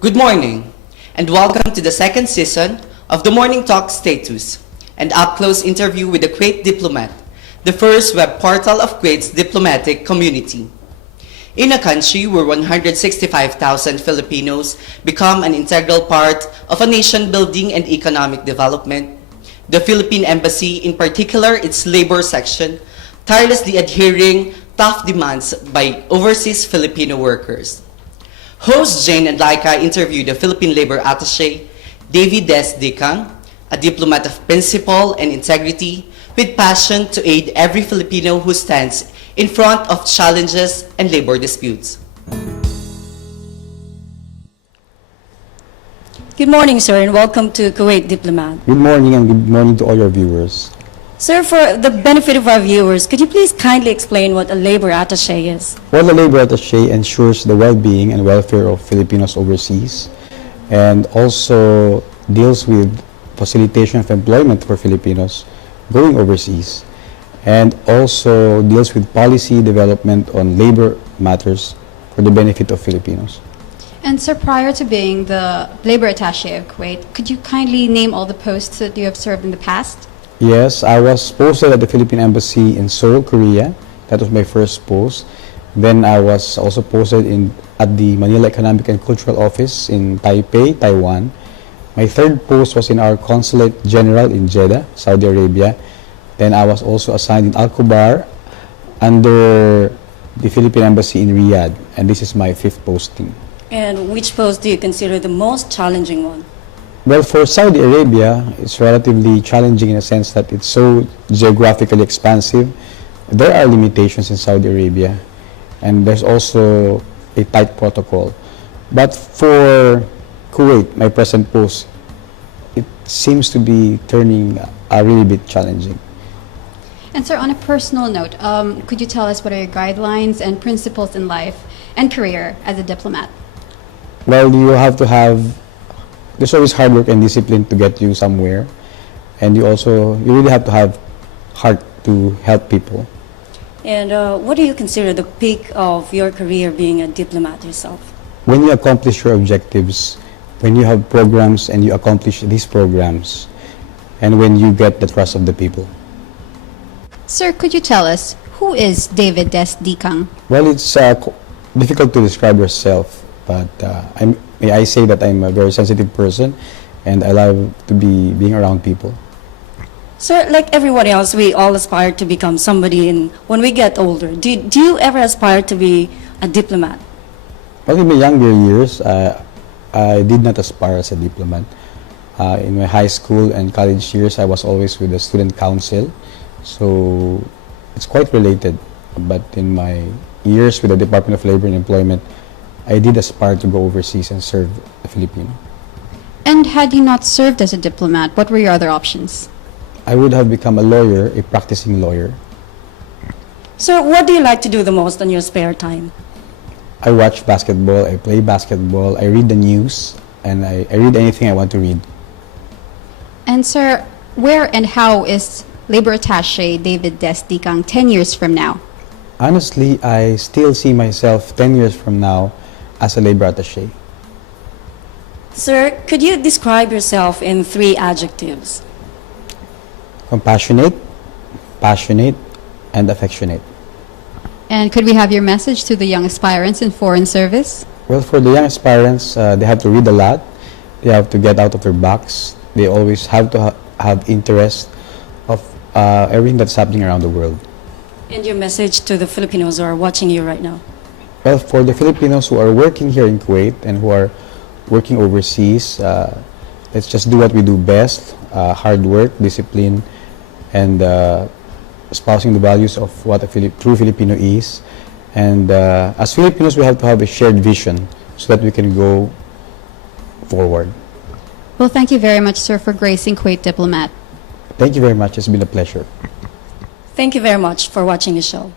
Good morning, and welcome to the second season of the Morning Talk Status, an up-close interview with the Kuwait diplomat, the first web portal of Kuwait's diplomatic community. In a country where 165,000 Filipinos become an integral part of a nation building and economic development, the Philippine Embassy, in particular its labor section, tirelessly adhering tough demands by overseas Filipino workers. Hosts Jane and Laika interviewed the Philippine Labor Attache, Dicang, a diplomat of principle and integrity with passion to aid every Filipino who stands in front of challenges and labor disputes. Good morning, sir, and welcome to Kuwait Diplomat. Good morning and good morning to all your viewers. Sir, for the benefit of our viewers, could you please kindly explain what a labor attaché is? Well, the labor attaché ensures the well-being and welfare of Filipinos overseas and also deals with facilitation of employment for Filipinos going overseas and also deals with policy development on labor matters for the benefit of Filipinos. And sir, prior to being the labor attaché of Kuwait, could you kindly name all the posts that you have served in the past? Yes, I was posted at the Philippine Embassy in Seoul, Korea. That was my first post. Then I was also posted at the Manila Economic and Cultural Office in Taipei, Taiwan. My third post was in our Consulate General in Jeddah, Saudi Arabia. Then I was also assigned in Al-Kubar under the Philippine Embassy in Riyadh. And this is my fifth posting. And which post do you consider the most challenging one? Well, for Saudi Arabia, it's relatively challenging in a sense that it's so geographically expansive. There are limitations in Saudi Arabia, and there's also a tight protocol. But for Kuwait, my present post, it seems to be turning a really bit challenging. And sir, on a personal note, could you tell us what are your guidelines and principles in life and career as a diplomat? Well, there's always hard work and discipline to get you somewhere, and you really have to have heart to help people. And what do you consider the peak of your career being a diplomat yourself? When you accomplish your objectives, when you have programs and you accomplish these programs, and when you get the trust of the people. Sir, could you tell us who is Dicang? Well, it's difficult to describe yourself, but may I say that I'm a very sensitive person and I love to be being around people. Sir, like everyone else, we all aspire to become somebody when we get older. Do you ever aspire to be a diplomat? Well, in my younger years, I did not aspire as a diplomat. In my high school and college years, I was always with the student council, so it's quite related. But in my years with the Department of Labor and Employment, I did aspire to go overseas and serve the Filipino. And had you not served as a diplomat, what were your other options? I would have become a lawyer, a practicing lawyer. Sir, what do you like to do the most on your spare time? I watch basketball, I play basketball, I read the news, and I read anything I want to read. And sir, where and how is labor attaché Dicang 10 years from now? Honestly, I still see myself 10 years from now as a labor attaché. Sir, could you describe yourself in 3 adjectives? Compassionate, passionate, and affectionate. And could we have your message to the young aspirants in foreign service? Well, for the young aspirants, they have to read a lot. They have to get out of their box. They always have to have interest of everything that's happening around the world. And your message to the Filipinos who are watching you right now? Well, for the Filipinos who are working here in Kuwait and who are working overseas, let's just do what we do best, hard work, discipline, and espousing the values of what a true Filipino is. And as Filipinos, we have to have a shared vision so that we can go forward. Well, thank you very much, sir, for gracing Kuwait Diplomat. Thank you very much. It's been a pleasure. Thank you very much for watching the show.